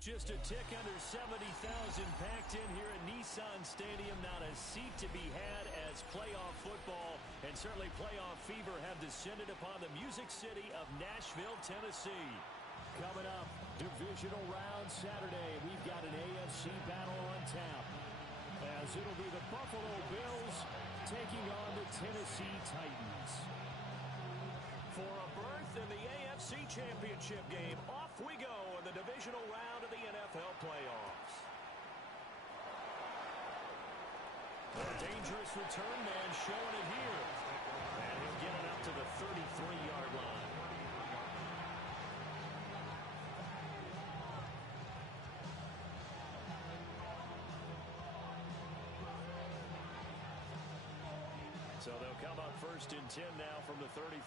Just a tick under 70,000 packed in here at Nissan Stadium. Not a seat to be had as playoff football and certainly playoff fever have descended upon the Music City of Nashville, Tennessee. Coming up, divisional round Saturday. We've got an AFC battle on tap, as it'll be the Buffalo Bills taking on the Tennessee Titans. For a berth in the AFC Championship game, off we go in the divisional round of the NFL playoffs. A dangerous return man showing it here. And he'll get it up to the 33-yard line. So they'll come up 1st and 10 now from the 33.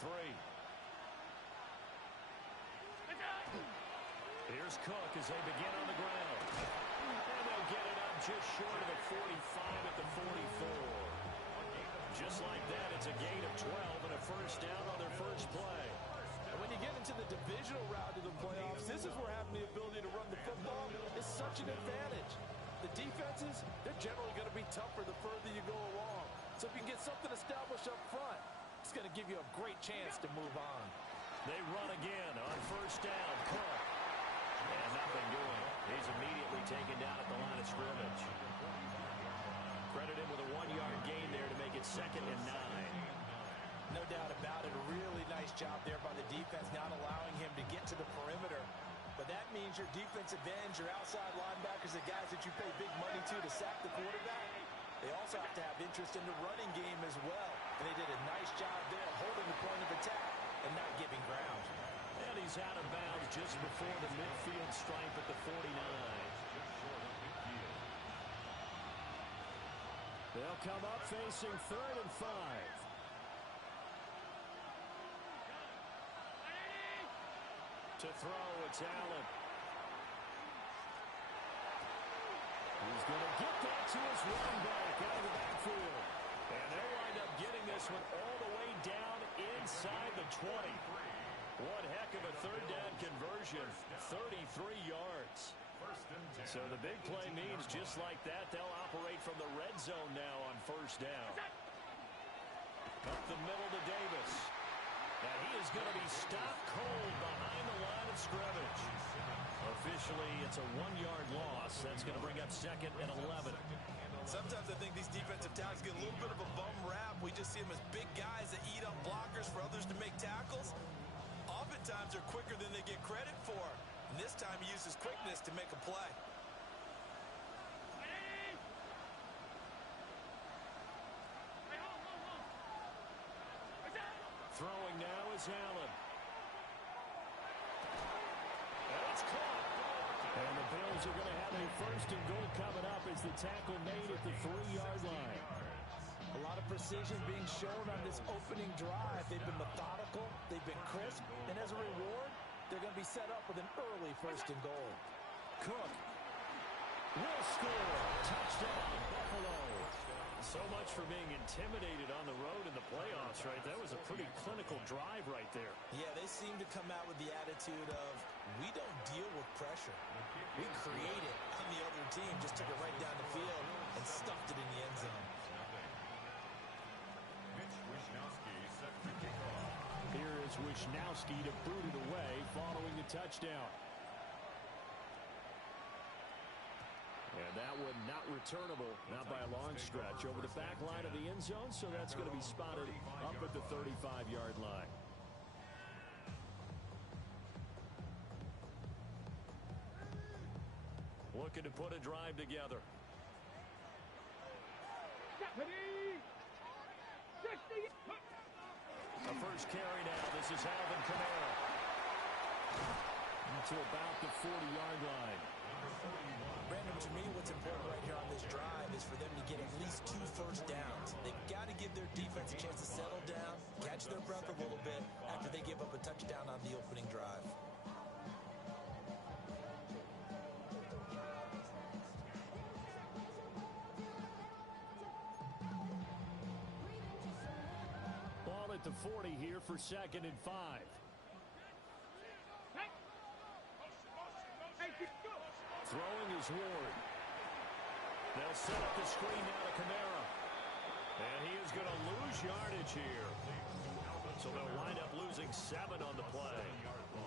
Here's Cook as they begin on the ground. And they'll get it up just short of the 45 at the 44. Just like that, it's a gain of 12 and a first down on their first play. And when you get into the divisional round of the playoffs, this is where having the ability to run the football is such an advantage. The defenses, they're generally going to be tougher the further you go along. So if you can get something established up front, it's going to give you a great chance to move on. They run again on first down. Cook. And nothing doing. He's immediately taken down at the line of scrimmage. Credit him with a 1-yard gain there to make it 2nd and 9. No doubt about it. A really nice job there by the defense, not allowing him to get to the perimeter. But that means your defensive ends, your outside linebackers, the guys that you pay big money to sack the quarterback, they also have to have interest in the running game as well. And they did a nice job there holding the point of attack and not giving ground. And he's out of bounds just before the midfield stripe at the 49. They'll come up facing 3rd and 5. To throw, it's Allen. He's going to get that to his running back out of the backfield. And they wind up getting this one all the way down inside the 20. One heck of a 3rd down conversion, 33 yards. So the big play means just like that, they'll operate from the red zone now on 1st down. Up the middle to Davis. And he is going to be stopped cold behind the line of scrimmage. Officially, it's a 1-yard loss. That's going to bring up 2nd and 11. Sometimes I think these defensive tackles get a little bit of a bum rap. We just see them as big guys that eat up blockers for others to make tackles. Oftentimes, they're quicker than they get credit for. And this time, he uses quickness to make a play. Throwing now is Allen. And it's caught. And the Bills are going to have a 1st and goal coming up as the tackle made at the 3-yard line. A lot of precision being shown on this opening drive. They've been methodical, they've been crisp, and as a reward, they're going to be set up with an early 1st and goal. Cook will score. Touchdown, Buffalo. So much for being intimidated on the road in the playoffs, right? That was a pretty clinical drive right there. Yeah, they seem to come out with the attitude of, we don't deal with pressure. We create it on the other team, just took it right down the field and stuffed it in the end zone. Here is Wisnowski to boot it away following the touchdown. And that one not returnable, not by a long stretch, over the back line of the end zone, so that's going to be spotted up at the 35-yard line. Looking to put a drive together. A first carry now. This is Alvin Kamara. To about the 40-yard line. Brandon, to me, what's important right here on this drive is for them to get at least 2 first downs. They've got to give their defense a chance to settle down, catch their breath a little bit after they give up a touchdown on the opening drive. Ball at the 40 here for 2nd and 5. is Ward. They'll set up the screen now to Kamara. And he is going to lose yardage here. So they'll wind up losing 7 on the play.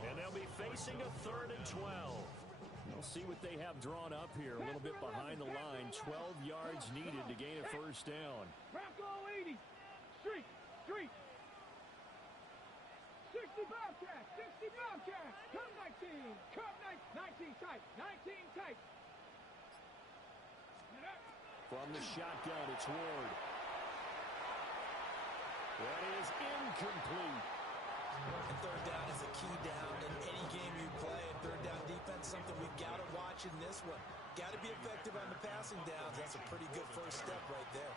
And they'll be facing a 3rd and 12. We'll see what they have drawn up here. A little bit behind the line. 12 yards needed to gain a first down. Bronco 80. Street. 60 Bobcat. 60 Bobcat. Come 19. Come 19 tight. 19 tight. From the shotgun, it's Ward. That is incomplete. And third down is a key down in any game you play. And third down defense, something we've got to watch in this one. Got to be effective on the passing downs. That's a pretty good first step right there.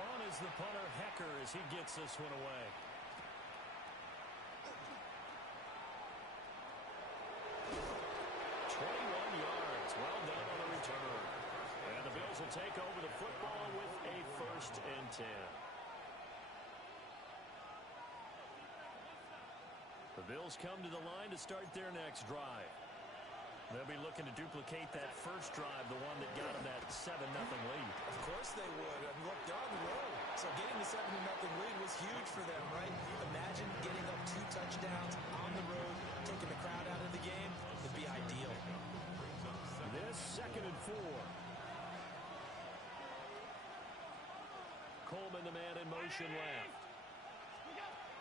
On is the punter, Hecker, as he gets this one away. Well done on the return. And the Bills will take over the football with a 1st and 10. The Bills come to the line to start their next drive. They'll be looking to duplicate that first drive, the one that got them that 7-0 lead. Of course they would. And look, they're on the road. So getting the 7-0 lead was huge for them, right? Imagine getting up 2 touchdowns on the road, taking the crowd out of the game. It'd be ideal. This 2nd and 4. Coleman, the man in motion left.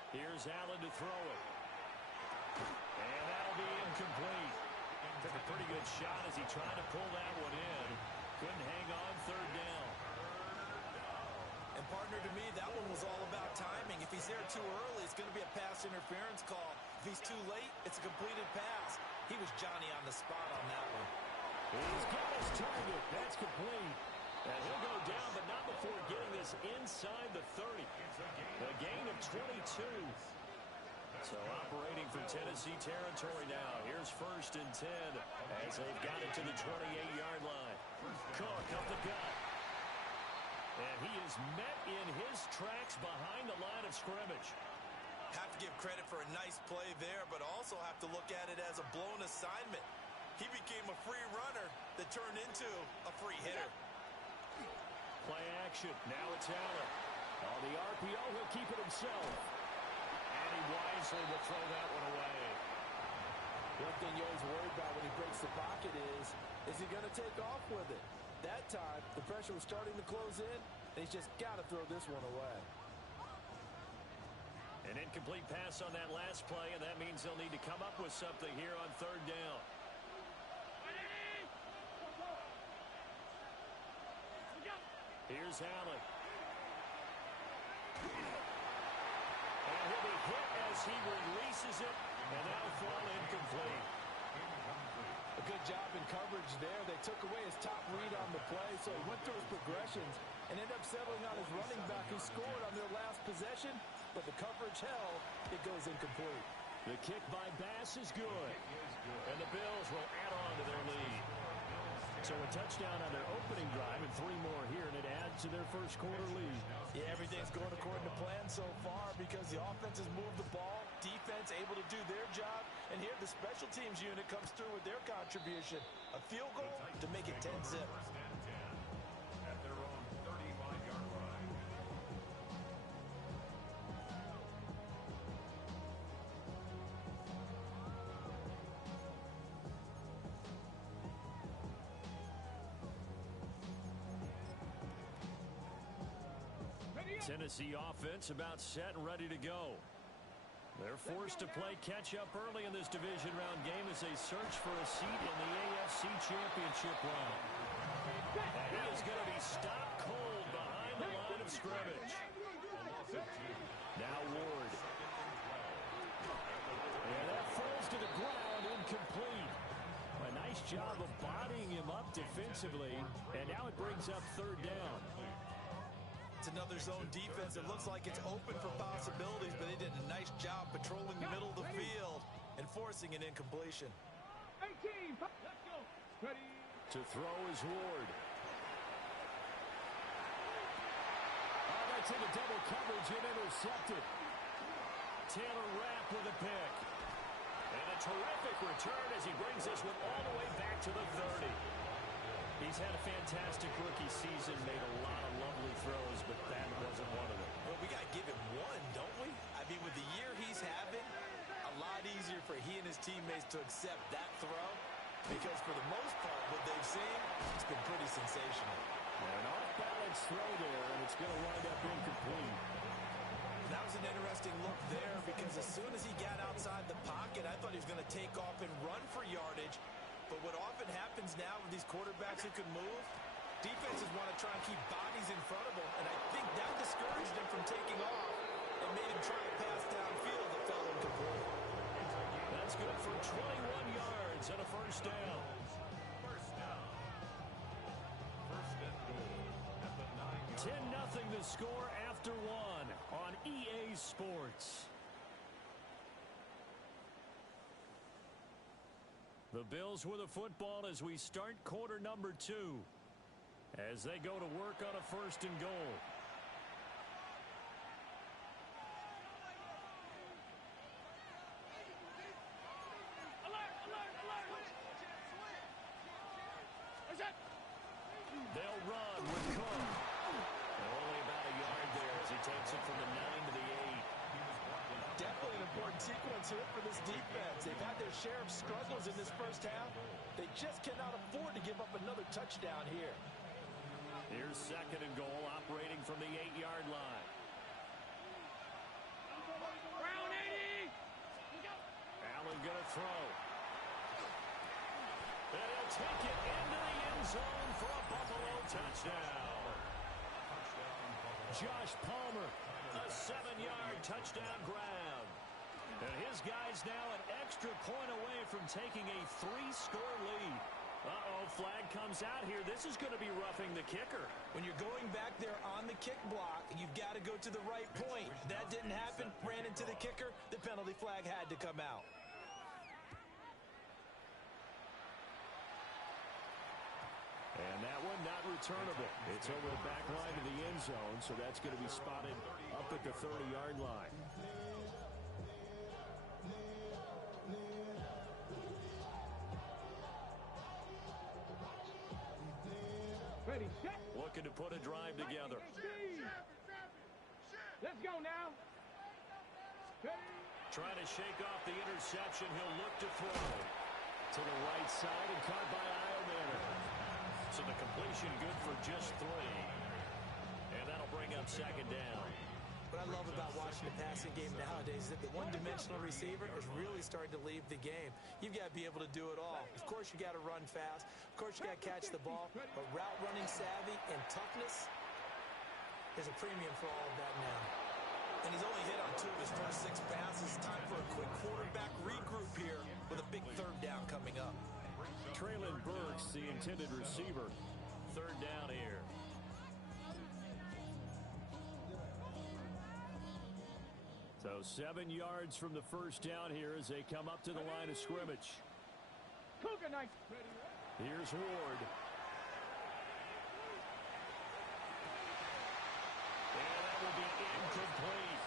Here's Allen to throw it. And that'll be incomplete. Took a pretty good shot as he tried to pull that one in. Couldn't hang on 3rd down. And partner, to me, that one was all about timing. If he's there too early, it's going to be a pass interference call. If he's too late, it's a completed pass. He was Johnny on the spot on that one. He's got his target. That's complete. And he'll go down, but not before getting this inside the 30. A gain of 22. So operating for Tennessee territory now. Here's 1st and 10 as they've got it to the 28-yard line. Cook up the gut. And he is met in his tracks behind the line of scrimmage. Have to give credit for a nice play there, but also have to look at it as a blown assignment. He became a free runner that turned into a free hitter. Play action. Now it's Allen. On the RPO, he'll keep it himself. And he wisely will throw that one away. One thing you always worry about when he breaks the pocket is he going to take off with it? That time, the pressure was starting to close in, and he's just got to throw this one away. An incomplete pass on that last play, and that means they'll need to come up with something here on 3rd down. Here's Allen. And he'll be hit as he releases it, and that'll fall incomplete. A good job in coverage there. They took away his top read on the play, so he went through his progressions and ended up settling on his running back who scored on their last possession, but the coverage held. It goes incomplete. The kick by Bass is good, and the Bills will add on to their lead. So a touchdown on their opening drive and 3 more here, and it adds to their first quarter lead. Yeah, everything's going according to plan so far because the offense has moved the ball, defense able to do their job, and here the special teams unit comes through with their contribution. A field goal to make it 10-zip. At their own 35-yard line. Tennessee offense about set and ready to go. They're forced to play catch-up early in this division round game as they search for a seat in the AFC Championship round. And he is going to be stopped cold behind the line of scrimmage. Now Ward. And that falls to the ground, incomplete. A nice job of bodying him up defensively, and now it brings up 3rd down. It's another zone defense. It looks like it's open for possibilities, but they did a nice job patrolling the middle of the field and forcing an incompletion. 18. Let's go. Ready. To throw is Ward. Oh, that's into double coverage and intercepted. Taylor Rapp with a pick. And a terrific return as he brings this one all the way back to the 30. He's had a fantastic rookie season, made a lot of lovely throws, but that wasn't one of them. Well, we got to give him one, don't we? I mean, with the year he's having, a lot easier for he and his teammates to accept that throw, because for the most part, what they've seen, it's been pretty sensational. An off-balance throw there, and it's going to wind up incomplete. That was an interesting look there, because as soon as he got outside the pocket, I thought he was going to take off and run for yardage. But what often happens now with these quarterbacks who can move, defenses want to try and keep bodies in front of them, and I think that discouraged him from taking off and made him try to pass downfield that fell incomplete. That's good for 21 yards and a first down. 10-0 the score after one on EA Sports. The Bills with the football as we start quarter number 2. As they go to work on a first and goal. They'll run with Cook. Only about a yard there as he takes it from the 9 to the 8. Definitely an important sequence here for this defense. They've had their share of struggles in this first half. They just cannot afford to give up another touchdown here. Here's second and goal, operating from the 8-yard line. Round 80. Allen going to throw. And he'll take it into the end zone for a Buffalo touchdown. Josh Palmer, a 7-yard touchdown grab. And his guy's now an extra point away from taking a 3-score lead. Uh-oh, flag comes out here. This is going to be roughing the kicker. When you're going back there on the kick block, you've got to go to the right point. That didn't happen, ran into the kicker. The penalty flag had to come out. And that one not returnable. It's over the back line of the end zone, so that's going to be spotted up at the 30-yard line. Ready, set. Looking to put a drive together. Let's go now. Trying to shake off the interception. He'll look to throw. To the right side and caught by Eilman. So the completion good for just 3. And that'll bring up second down. What I love about watching the passing game nowadays is that the one-dimensional receiver is really starting to leave the game. You've got to be able to do it all. Of course, you got to run fast. Of course, you got to catch the ball. But route running savvy and toughness, there's a premium for all of that now. And he's only hit on 2 of his first 6 passes. Time for a quick quarterback regroup here with a big third down coming up. Traylon Burks, the intended receiver. Third down here. So 7 yards from the first down here as they come up to the line of scrimmage. Cougar Knights. Here's Ward. And that will be incomplete.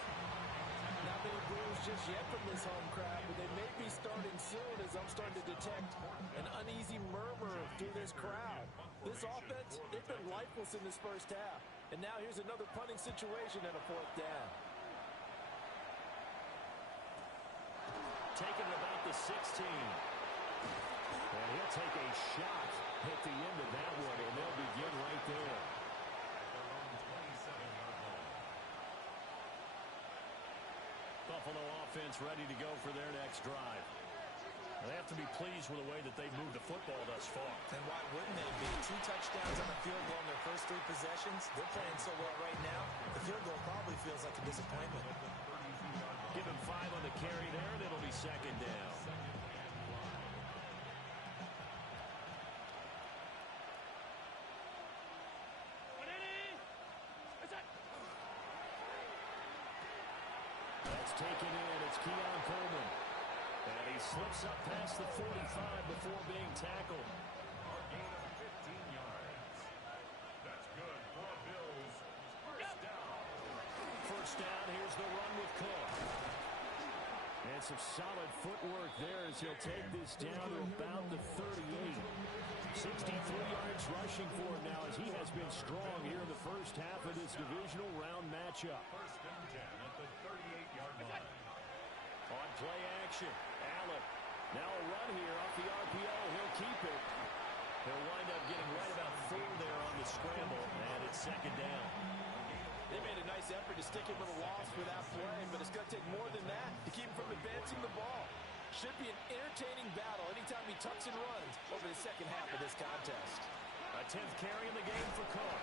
Not many Blues just yet from this home crowd, but they may be starting soon as I'm starting to detect an uneasy murmur through this crowd. This offense, they've been lifeless in this first half. And now here's another punting situation and a 4th down. Taking it about the 16. And he'll take a shot at the end of that one, and they'll begin right there. Buffalo offense ready to go for their next drive. They have to be pleased with the way that they've moved the football thus far. And why wouldn't they be? 2 touchdowns on the field goal in their first 3 possessions. They're playing so well right now, the field goal probably feels like a disappointment. Give him 5 on the carry there, and it'll be second down. That's taken in. It's Keon Coleman. And he slips up past the 45 before being tackled. A gain of 15 yards. That's good for the Bills. First down. First down, here's the run with Cook. And some solid footwork there as he'll take this down to about the 38. 63 yards rushing for him now as he has been strong here in the first half of this divisional round matchup. First and 10 at the 38-yard line. On play action, Allen. Now a run here off the RPO. He'll keep it. He'll wind up getting right about 4 there on the scramble, and it's second down. They made a nice effort to stick him with a loss for that play, but it's going to take more than that to keep him from advancing the ball. Should be an entertaining battle anytime he tucks and runs over the second half of this contest. A 10th carry in the game for Cook.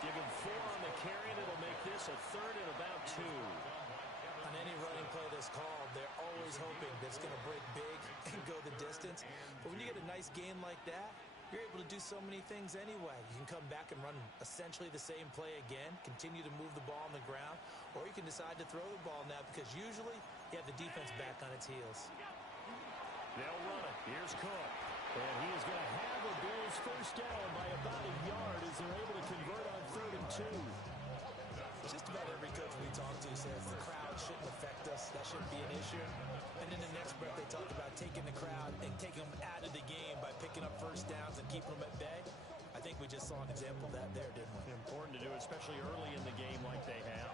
Give him 4 on the carry, and it'll make this a third and about 2. On any running play that's called, they're always hoping that it's going to break big and go the distance. But when you get a nice gain like that, you're able to do so many things anyway. You can come back and run essentially the same play again, continue to move the ball on the ground, or you can decide to throw the ball now because usually you have the defense back on its heels. They'll run it. Here's Cook. And he is going to have the Bills first down by about a yard as they're able to convert on 3rd and 2. Just about every coach we talk to says the crowd shouldn't affect us. That shouldn't be an issue. And in the next breath, they talk about taking the crowd and taking them out of the game by picking up first downs and keeping them at bay. I think we just saw an example of that there, didn't we? Important to do, especially early in the game like they have.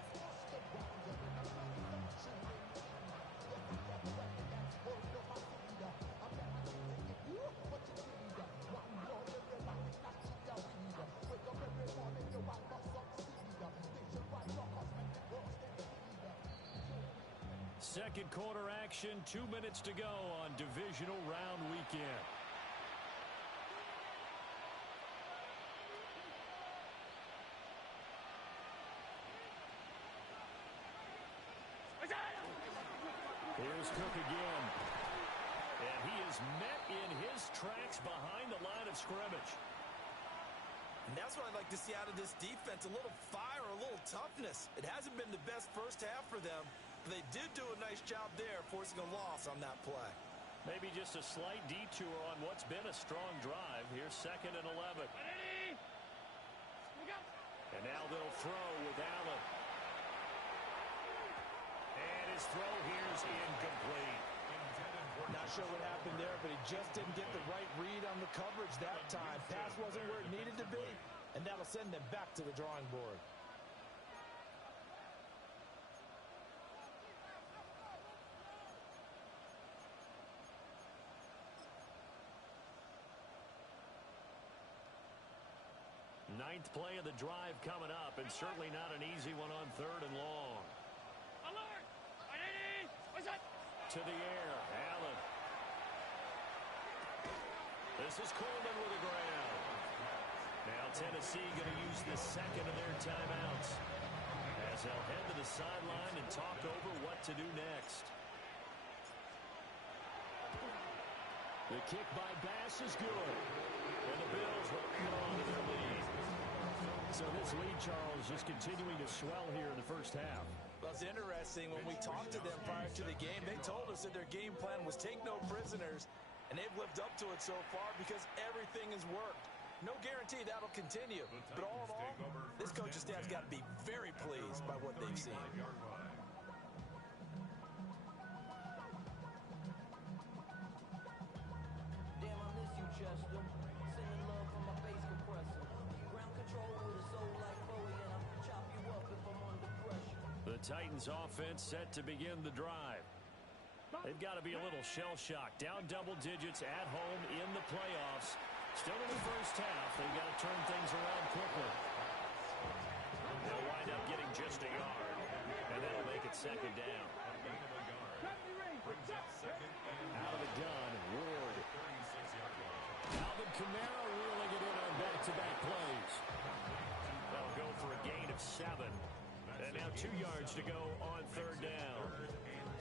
Second quarter action, 2 minutes to go on divisional round weekend. Here's Cook again. And he is met in his tracks behind the line of scrimmage. And that's what I'd like to see out of this defense, a little fire, a little toughness. It hasn't been the best first half for them. They did do a nice job there, forcing a loss on that play. Maybe just a slight detour on what's been a strong drive. Here's 2nd and 11. And now they'll throw with Allen. And his throw here is incomplete. Not sure what happened there, but he just didn't get the right read on the coverage that time. Pass wasn't where it needed to be, and that'll send them back to the drawing board. Ninth play of the drive coming up, and certainly not an easy one on 3rd and long. To the air, Allen. This is Coleman with the ground. Now Tennessee going to use the second of their timeouts as they'll head to the sideline and talk over what to do next. The kick by Bass is good. And the Bills will hold on to their lead. So this lead, Charles, just continuing to swell here in the first half. Well, it's interesting. When we talked to them prior to the game, they told us that their game plan was take no prisoners, and they've lived up to it so far because everything has worked. No guarantee that'll continue. But all in all, this coaching staff's got to be very pleased by what they've seen. Damn, I miss you, Chester. Sending love from my bass compressor. Ground control with a soul like Bowie, and I'll chop you up if I'm under pressure. The Titans offense set to begin the drive. They've got to be a little shell-shocked. Down double digits at home in the playoffs. Still in the first half. They've got to turn things around quickly. They'll wind up getting just a yard, and that'll make it second down. Out of the gun, Ward. Alvin Kamara reeling it in on back-to-back plays. That'll go for a gain of 7. And now 2 yards to go on 3rd down.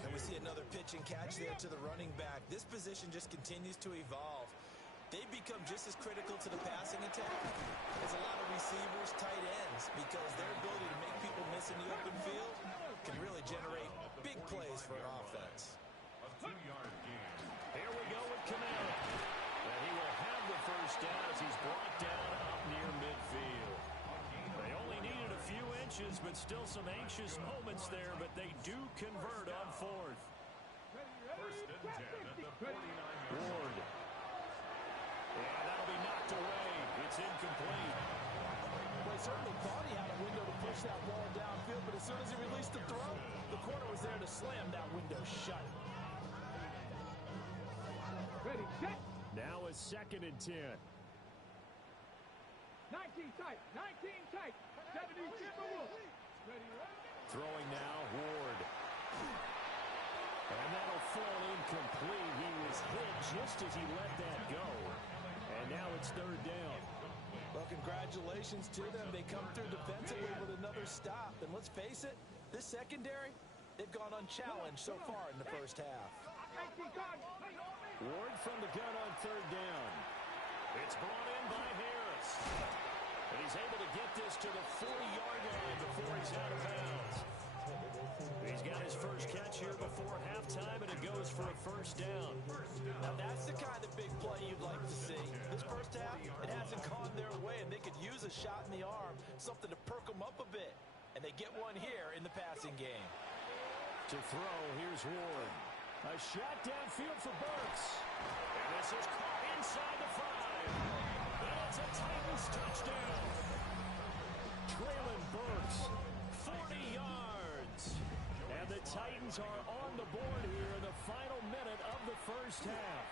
And we see another pitch and catch there to the running back. This position just continues to evolve. They become just as critical to the passing attack as a lot of receivers, tight ends, because their ability to make people miss in the open field can really generate big plays for an offense. A 2-yard gain. Here we go with Kamara. And he will have the first down as he's brought down up near midfield. They only needed a few inches, but still some anxious moments there, but they do convert on 4th. First and 10 at the 49-yard line. Ward. And that'll be push that ball downfield, but as soon as he released the throw, the corner was there to slam that window shut. Ready, set. Now a 2nd and 10. 19 tight, 19 tight. 70 Timberwolves. Ready, ready. Throwing now, Ward. And that'll fall incomplete. He was hit just as he let that go. And now it's 3rd down. Well, congratulations to them. They come through defensively with another stop. And let's face it, this secondary, they've gone unchallenged so far in the first half. Ward from the gun on 3rd down. It's brought in by Harris. And he's able to get this to the 40-yard line before he's out of bounds. He's got his first catch here before halftime, and it goes for a 1st down. Now, that's the kind of big play you'd like to see. This first half, it hasn't gone their way, and they could use a shot in the arm, something to perk them up a bit. And they get one here in the passing game. To throw, here's Ward. A shot downfield for Burks. And this is caught inside the 5. And it's a Titans touchdown. Traylon Burks, 40 yards. And the Titans are on the board here in the final minute of the first half.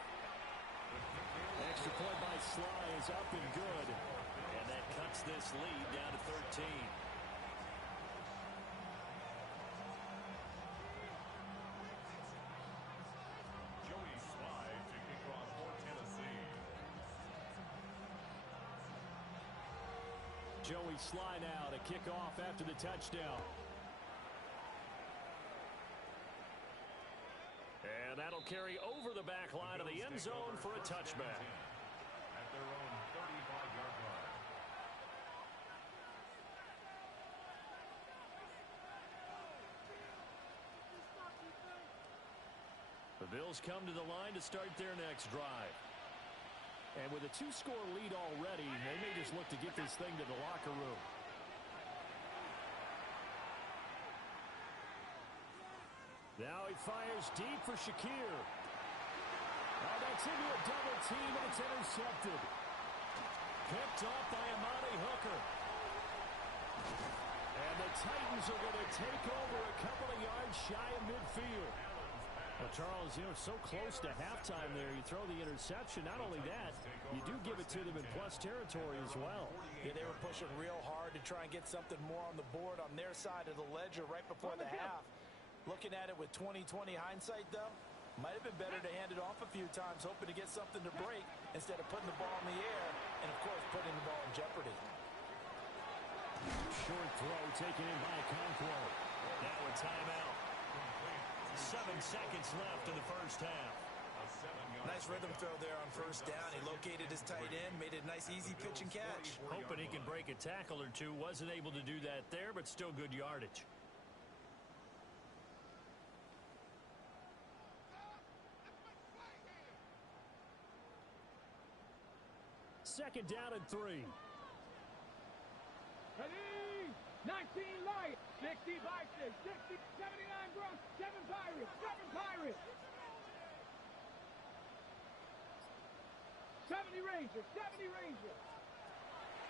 Extra point by Sly is up and good. And that cuts this lead down to 13. Joey Sly to kick off for Tennessee. Joey Sly now to kick off after the touchdown. And that'll carry over the back line of the end zone for a touchback. At their own 35-yard line. The Bills come to the line to start their next drive. And with a 2-score lead already, they may just look to get this thing to the locker room. Now he fires deep for Shakir. Oh, that's into a double team, and it's intercepted. Picked off by Amani Hooker. And the Titans are going to take over a couple of yards shy of midfield. Well, Charles, you know, so close to halftime there. You throw the interception. Not only that, you do give it to them in plus territory as well. Yeah, they were pushing real hard to try and get something more on the board on their side of the ledger right before the half. Looking at it with 20/20 hindsight, though, might have been better to hand it off a few times, hoping to get something to break instead of putting the ball in the air and, of course, putting the ball in jeopardy. Short throw taken in by Conquo. Now a timeout. 7 seconds left in the first half. Nice rhythm throw there on 1st down. He located his tight end, made it a nice, easy pitch and catch. Hoping he can break a tackle or two. Wasn't able to do that there, but still good yardage. Second down and 3. Ready! 19 Lions, 60 Vikings, 60, 79 Bronx, 7 Pirates, 7 Pirates. 70 Rangers, 70 Rangers.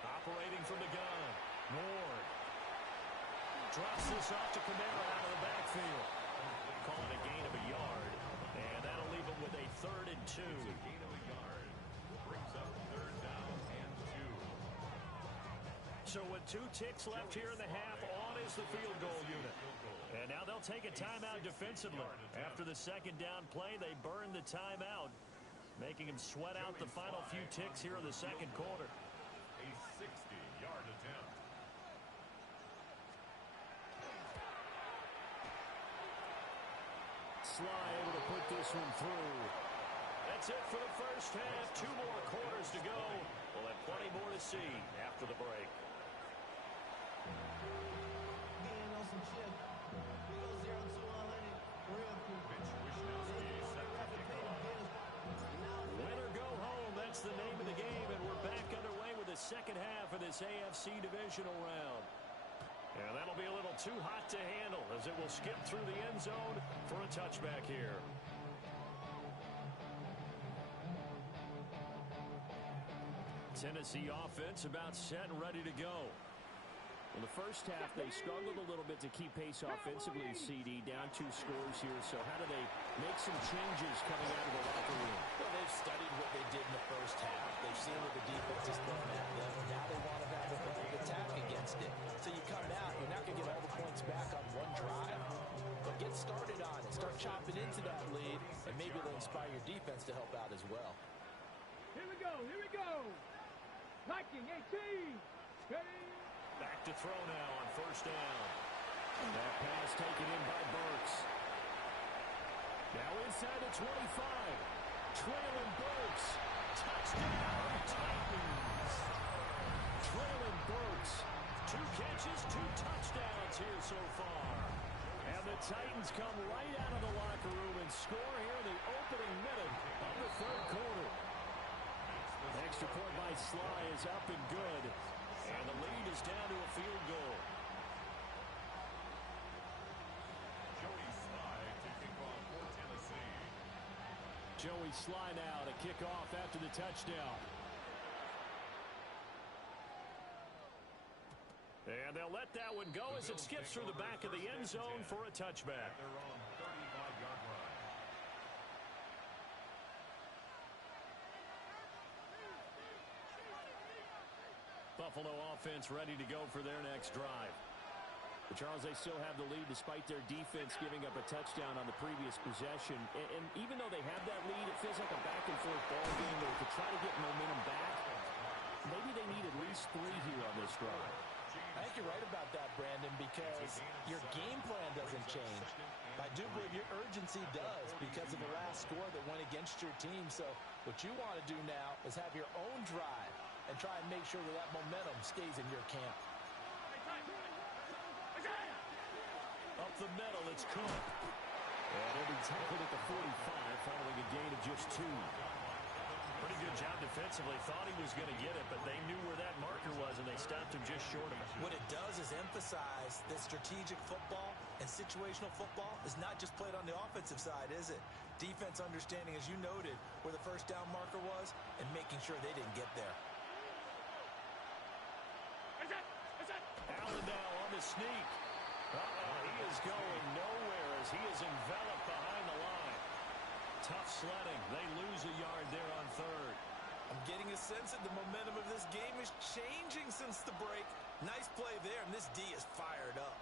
Operating from the gun. Ward. Drops this off to Kamara out of the backfield. Call it a gain of a yard. And that'll leave him with a 3rd and 2. Gain of a yard. Brings up 3rd down and 2. So with 2 ticks left here in the half, on is the field goal unit. And now they'll take a timeout defensively. After the 2nd down play, they burn the timeout, making him sweat out the final few ticks here in the 2nd quarter. A 60-yard attempt. Sly able to put this one through. That's it for the first half. 2 more quarters to go. We'll have plenty more to see after the break. Getting on some chip. We go 0 to 100 real quick. Mitch Wishnowsky set to kick off. Win or go home, that's the name of the game, and we're back underway with the second half of this AFC divisional round. And that'll be a little too hot to handle as it will skip through the end zone for a touchback here. Tennessee offense about set and ready to go. In the first half, they struggled a little bit to keep pace offensively, CD, down 2 scores here. So how do they make some changes coming out of the locker room? Well, they've studied what they did in the first half. They've seen what the defense is throwing at them, and now they want to have a plan of attack against it. So you come out, you're not going to get all the points back on one drive, but get started on it. Start chopping into that lead, and maybe it'll inspire your defense to help out as well. Here we go, here we go. Viking 18. Ready? Back to throw now on first down. That pass taken in by Burks. Now inside the 25. Traylon Burks. Touchdown, Titans. Traylon Burks. 2 catches, 2 touchdowns here so far. And the Titans come right out of the locker room and score here in the opening minute of the third quarter. The extra point by Sly is up and good. And the lead is down to a field goal. Joey Sly to kick off for Tennessee. Joey Sly now to kick off after the touchdown. And they'll let that one go as it skips through the back of the end zone for a touchback. They're on 35-yard line. Buffalo offense ready to go for their next drive. But Charles, they still have the lead despite their defense giving up a touchdown on the previous possession. And even though they have that lead, it feels like a back-and-forth ball game where to try to get momentum back, maybe they need at least 3 here on this drive. I think you're right about that, Brandon, because your game plan doesn't change. I do believe your urgency does because of the last score that went against your team. So what you want to do now is have your own drive and try and make sure that that momentum stays in your camp. Up the middle, it's Cook. And he'll be tackled at the 45 following a gain of just 2. Pretty good job defensively. Thought he was going to get it, but they knew where that marker was, and they stopped him just short of it. What it does is emphasize that strategic football and situational football is not just played on the offensive side, is it? Defense understanding, as you noted, where the first down marker was and making sure they didn't get there. Allen now on the sneak. He is going nowhere as he is enveloped behind the line. Tough sledding. They lose a yard there on third. I'm getting a sense that the momentum of this game is changing since the break. Nice play there, and this D is fired up.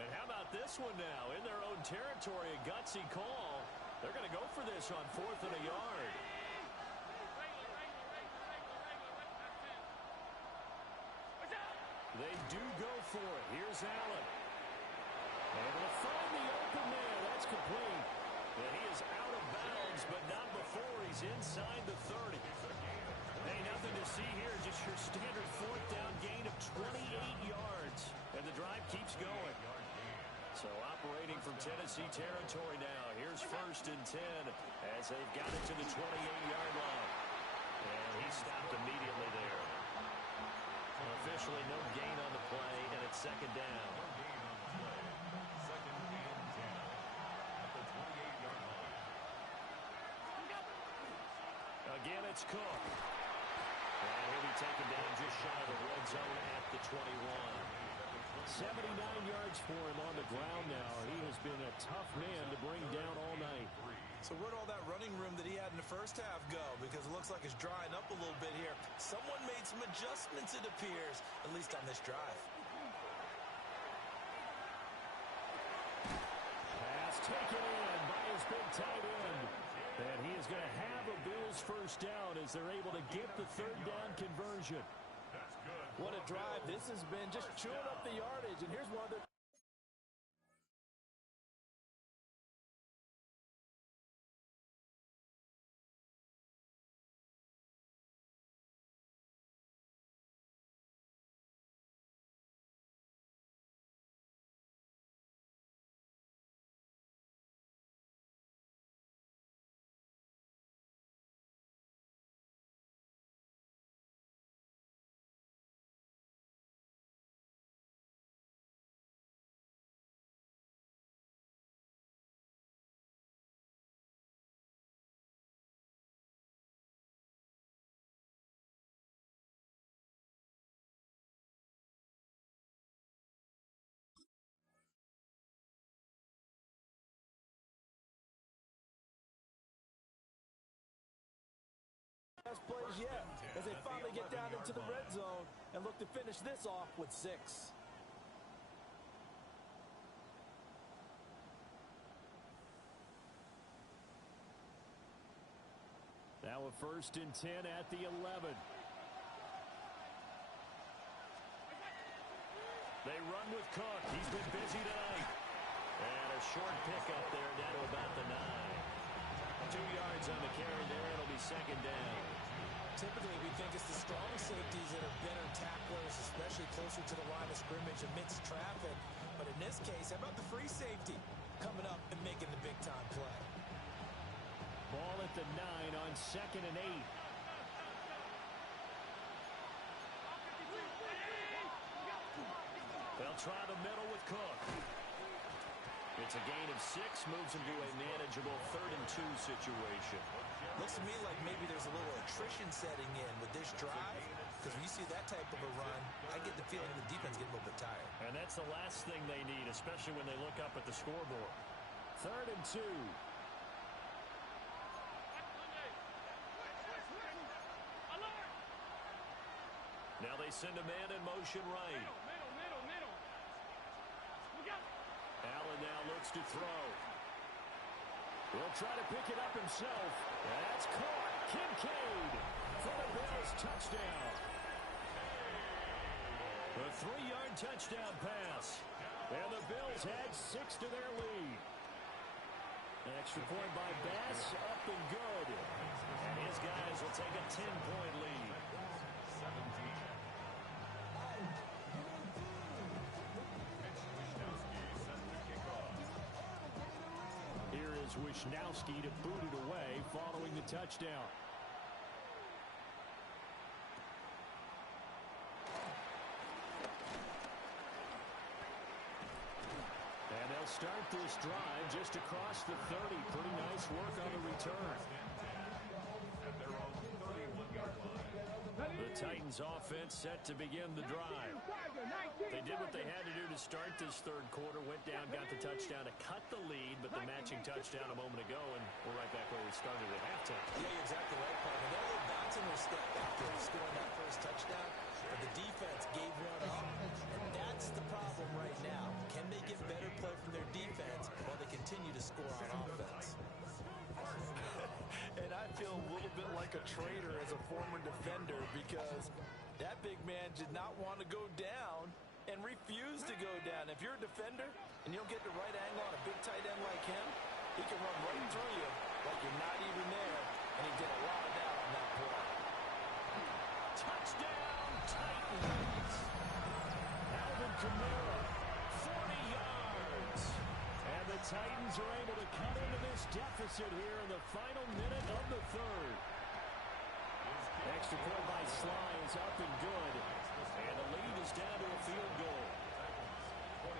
And how about this one now? In their own territory, a gutsy call. They're going to go for this on 4th and a yard. They do go for it. Here's Allen. Able to find the open man. That's complete. And he is out of bounds, but not before he's inside the 30. Hey, nothing to see here. Just your standard 4th down gain of 28 yards. And the drive keeps going. So operating from Tennessee territory now. Here's 1st and 10 as they've got it to the 28-yard line. And he stopped immediately there. Officially no gain on the play, and it's 2nd down. Second and 10 at the 28-yard line. Again, it's Cook. And he'll be taken down just shy of the red zone at the 21. 79 yards for him on the ground now. He has been a tough man to bring down all night. So where'd all that running room that he had in the first half go? Because it looks like it's drying up a little bit here. Someone made some adjustments, it appears, at least on this drive. Pass taken in by his big tight end. And he is going to have a Bills first down as they're able to get the 3rd down conversion. That's good. What a drive this has been, just chewing up the yardage. And here's one of the best plays yet as they finally get down into the red zone and look to finish this off with 6. Now a 1st and 10 at the 11. They run with Cook. He's been busy tonight. And a short pickup there down to about the 9. 2 yards on the carry there. It'll be 2nd down. Typically, we think it's the strong safeties that are better tacklers, especially closer to the line of scrimmage amidst traffic. But in this case, how about the free safety coming up and making the big-time play? Ball at the 9 on 2nd and 8. They'll try the middle with Cook. It's a gain of 6, moves him to a manageable 3rd and 2 situation. Looks to me like maybe there's a little attrition setting in with this drive, because when you see that type of a run, I get the feeling the defense get a little bit tired. And that's the last thing they need, especially when they look up at the scoreboard. 3rd and 2. Now they send a man in motion right. Allen now looks to throw. He'll try to pick it up himself. That's caught. Kincaid for the Bills touchdown. A 3-yard touchdown pass. And the Bills add 6 to their lead. An extra point by Bass, up and good. And his guys will take a 10-point lead. 17. Here is Wisnowski to boot it away following the touchdown. And they'll start this drive just across the 30. Pretty nice work on the return. At their own 31-yard line. The Titans offense set to begin the drive. They did what they had to do to start this 3rd quarter, went down, got the touchdown to cut the lead, but the matching touchdown a moment ago, and we're right back where we started at halftime. Yeah, you're exactly right, Paul. They got a little bounce in their step after scoring that first touchdown, but the defense gave one up, and that's the problem right now. Can they get better play from their defense while they continue to score on offense? And I feel a little bit like a traitor as a former defender because that big man did not want to go down and refused to go down. If you're a defender and you don't get the right angle on a big tight end like him, he can run right through you like you're not even there, and he did a lot of that on that play. Touchdown, Titans! Alvin Kamara, 40 yards. And the Titans are able to cut into this deficit here in the final minute of the 3rd. Extra point by Sly is up and good. And the lead is down to a field goal. 24.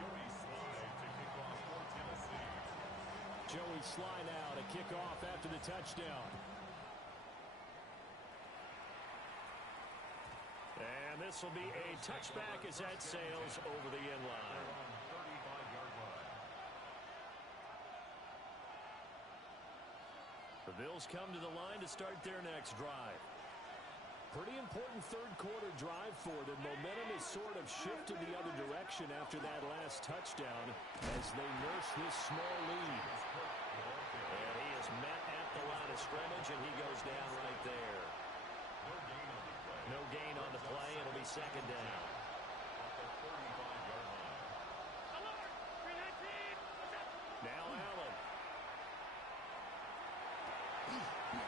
Joey Slye to kick off for Tennessee. Joey Sly now to kick off after the touchdown. And this will be a touchback as that sails over the end line. 35-yard line. The Bills come to the line to start their next drive. Pretty important 3rd quarter drive for them. Momentum is sort of shifted the other direction after that last touchdown as they nurse this small lead. And he is met at the line of scrimmage, and he goes down right there. No gain on the play. It'll be 2nd down. Now Allen.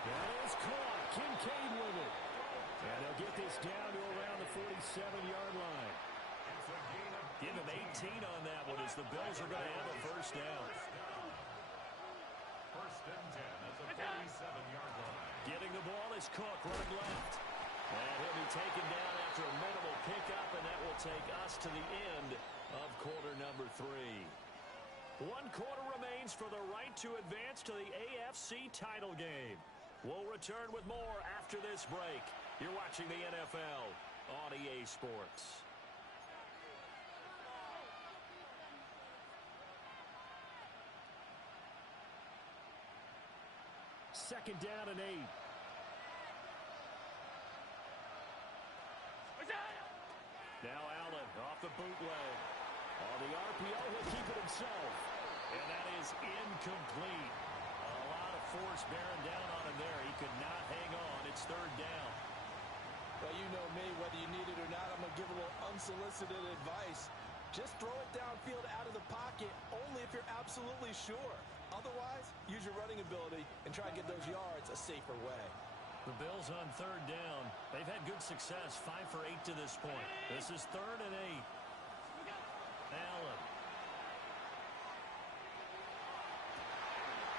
That is caught. Kincaid with it. And they'll get this down to around the 47-yard line. Give him 18 on that one as the Bills are going to have a 1st down. 1st and 10 at the 47-yard line. Getting the ball is Cook, right left. And he'll be taken down after a minimal pickup, and that will take us to the end of quarter number 3. 1 quarter remains for the right to advance to the AFC title game. We'll return with more after this break. You're watching the NFL on EA Sports. 2nd down and 8. Now Allen off the bootleg. On the RPO, he'll keep it himself. And that is incomplete. A lot of force bearing down on him there. He could not hang on. It's 3rd down. Well, you know me, whether you need it or not, I'm going to give a little unsolicited advice. Just throw it downfield out of the pocket, only if you're absolutely sure. Otherwise, use your running ability and try to get those yards a safer way. The Bills on 3rd down. They've had good success, 5 for 8 to this point. This is 3rd and 8. Allen.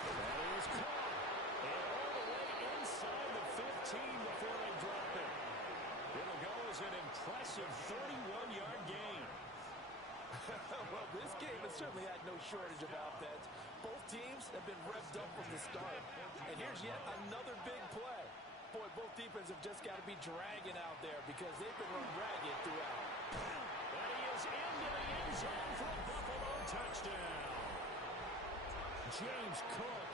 That is caught. And all the way inside the 15 before they drop it. It'll go as an impressive 31-yard gain. Well, this game has certainly had no shortage of offense. Both teams have been revved up from the start. And here's yet another big play. Boy, both defenses have just got to be dragging out there because they've been run ragged throughout. And he is into the end zone for a Buffalo touchdown. James Cook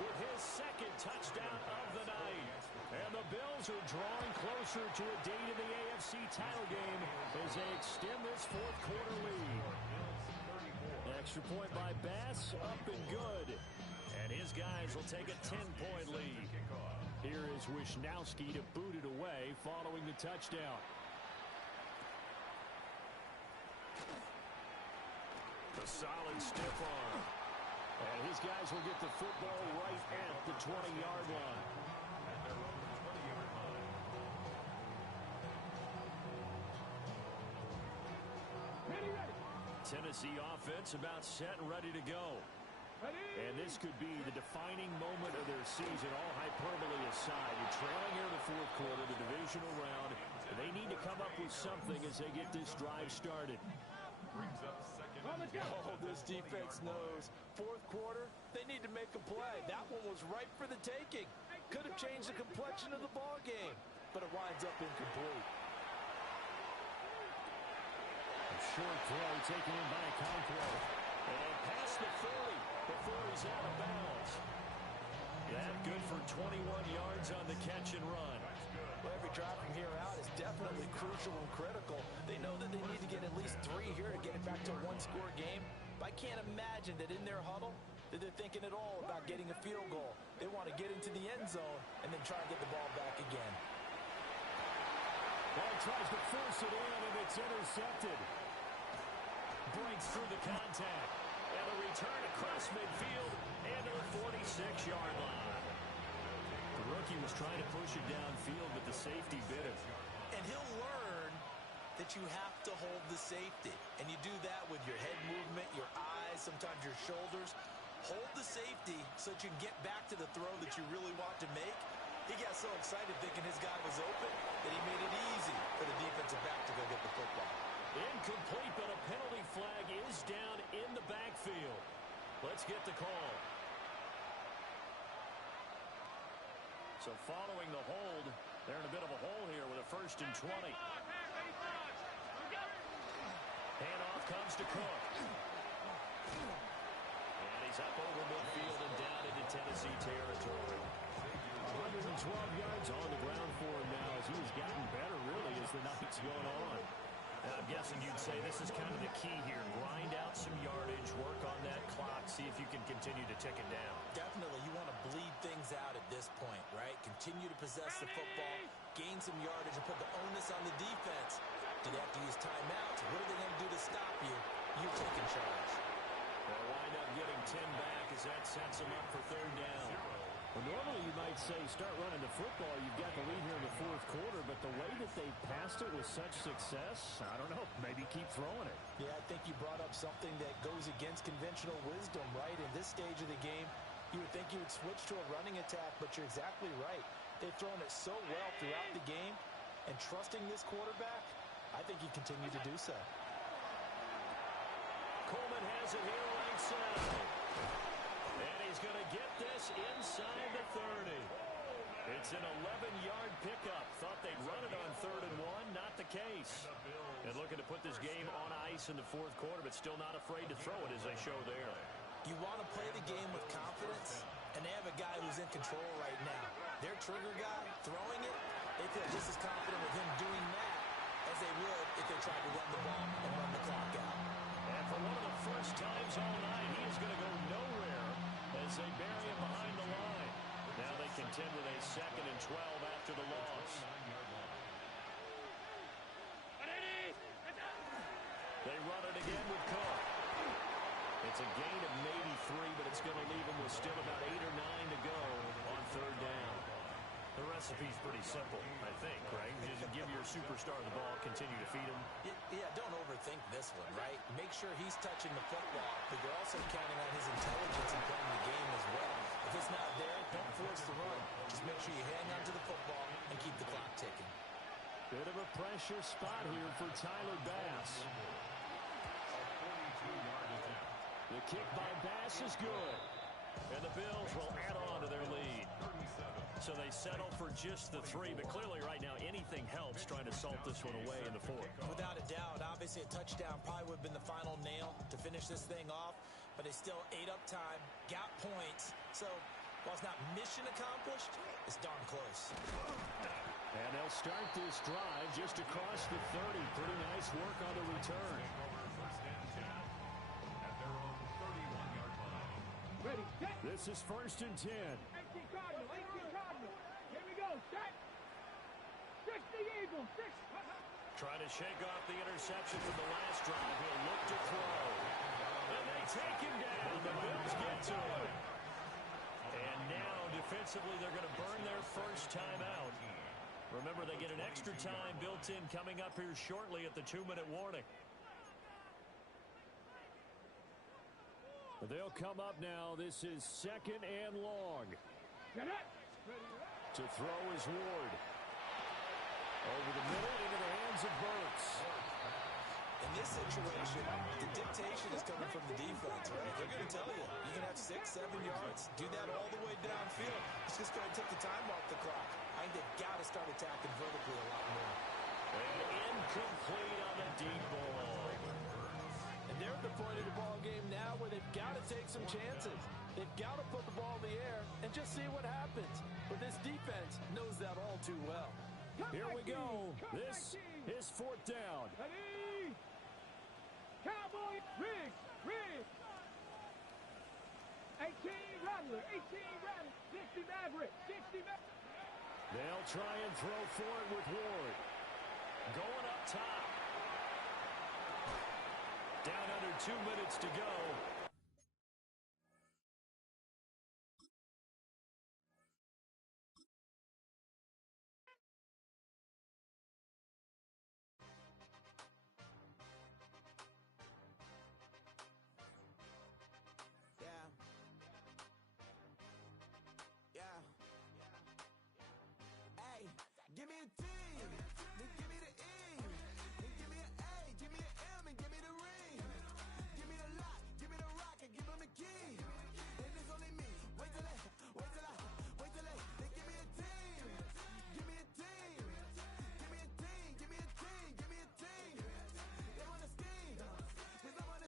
with his 2nd touchdown of the night. And the Bills are drawing closer to a date in the AFC title game as they extend this 4th quarter lead. Extra point by Bass, up and good. And his guys will take a 10-point lead. Here is Wisnowski to boot it away following the touchdown. A solid stiff arm. And his guys will get the football right at the 20-yard line. Tennessee offense about set and ready to go. And this could be the defining moment of their season, all hyperbole aside. You're trailing here in the 4th quarter, the divisional round. They need to come up with something as they get this drive started. Oh, this defense knows. 4th quarter, they need to make a play. That one was ripe for the taking. Could have changed the complexion of the ball game, but it winds up incomplete. A short throw taken in by Conquo. And past the 40 before he's out of bounds. That good for 21 yards on the catch and run. Well, every drive from here out is definitely crucial and critical. They know that they need to get at least 3 here to get it back to a 1-score game. But I can't imagine that in their huddle that they're thinking at all about getting a field goal. They want to get into the end zone and then try and get the ball back again. Well, he tries to force it in, and it's intercepted. Breaks through the contact. And a return across midfield and to the 46-yard line. The rookie was trying to push it downfield, but the safety bit it. And he'll learn that you have to hold the safety. And you do that with your head movement, your eyes, sometimes your shoulders. Hold the safety so that you can get back to the throw that you really want to make. He got so excited thinking his guy was open that he made it easy for the defensive back to go get the football. Incomplete, but a penalty flag is down in the backfield. Let's get the call. So following the hold, they're in a bit of a hole here with a 1st and 20. Handoff comes to Cook. And he's up over midfield and down into Tennessee territory. 112 yards on the ground for him now as he's gotten better, really, as the night's going on. I'm guessing you'd say this is kind of the key here. Grind out some yardage, work on that clock, see if you can continue to tick it down. Definitely, you want to bleed things out at this point, right? Continue to possess the football, gain some yardage, and put the onus on the defense. Do they have to use timeouts? What are they going to do to stop you? You're taking charge. They'll wind up getting 10 back as that sets them up for 3rd down. Well, normally you might say start running the football. You've got the lead here in the 4th quarter, but the way that they've passed it with such success, I don't know, maybe keep throwing it. Yeah, I think you brought up something that goes against conventional wisdom, right? In this stage of the game, you would think you would switch to a running attack, but you're exactly right. They've thrown it so well throughout the game, and trusting this quarterback, I think you continue to do so. Coleman has it here right side. And he's going to get this inside the 30. It's an 11-yard pickup. Thought they'd run it on 3rd and 1. Not the case. And looking to put this game on ice in the 4th quarter, but still not afraid to throw it as they show there. You want to play the game with confidence, and they have a guy who's in control right now. Their trigger guy, throwing it, they feel just as confident with him doing that as they would if they tried to run the ball and run the clock out. And for one of the first times all night, he is going to go nowhere as they bury him behind the line. Now they contend with a 2nd and 12 after the loss. They run it again with Cook. It's a gain of maybe 3, but it's going to leave them with still about 8 or 9 to go on 3rd down. The recipe's pretty simple, I think, right? Just give your superstar the ball, continue to feed him. Yeah, don't overthink this one, right? Make sure he's touching the football, but you're also counting on his intelligence in playing the game as well. If it's not there, don't force the run. Just make sure you hang on to the football and keep the clock ticking. Bit of a pressure spot here for Tyler Bass. The kick by Bass is good. And the Bills will add on to their lead. So they settle for just the 3, but clearly right now anything helps trying to salt this one away in the 4th. Without a doubt, obviously a touchdown probably would have been the final nail to finish this thing off, but they still ate up time, got points. So while it's not mission accomplished, it's darn close. And they'll start this drive just across the 30. Pretty nice work on the return. Ready, set. This is 1st and 10. 18 Cardinal, 18 Cardinal. Here we go, set. 60 Eagles, 6. Trying to shake off the interception from the last drive. He'll look to throw. And they take him down. The Bills get to him. And now, defensively, they're going to burn their first time out. Remember, they get an extra time built in coming up here shortly at the 2-minute warning. They'll come up now. This is 2nd and long. To throw is Ward. Over the middle into the hands of Burks. In this situation, the dictation is coming from the defense, right? They're going to tell you, you can have 6, 7 yards, do that all the way downfield. It's just going to take the time off the clock. I think they've got to start attacking vertically a lot more. And incomplete on the deep ball. And they're at the point of the ball game now where they've got to take some chances. They've got to put the ball in the air and just see what happens. But this defense knows that all too well. Here we go. This is 4th down. Ready. Cowboy, Riggs. 18 Rattler, 18 Rattler. 60 Maverick, 60 Maverick. They'll try and throw for it with Ward. Going up top. Down under 2 minutes to go.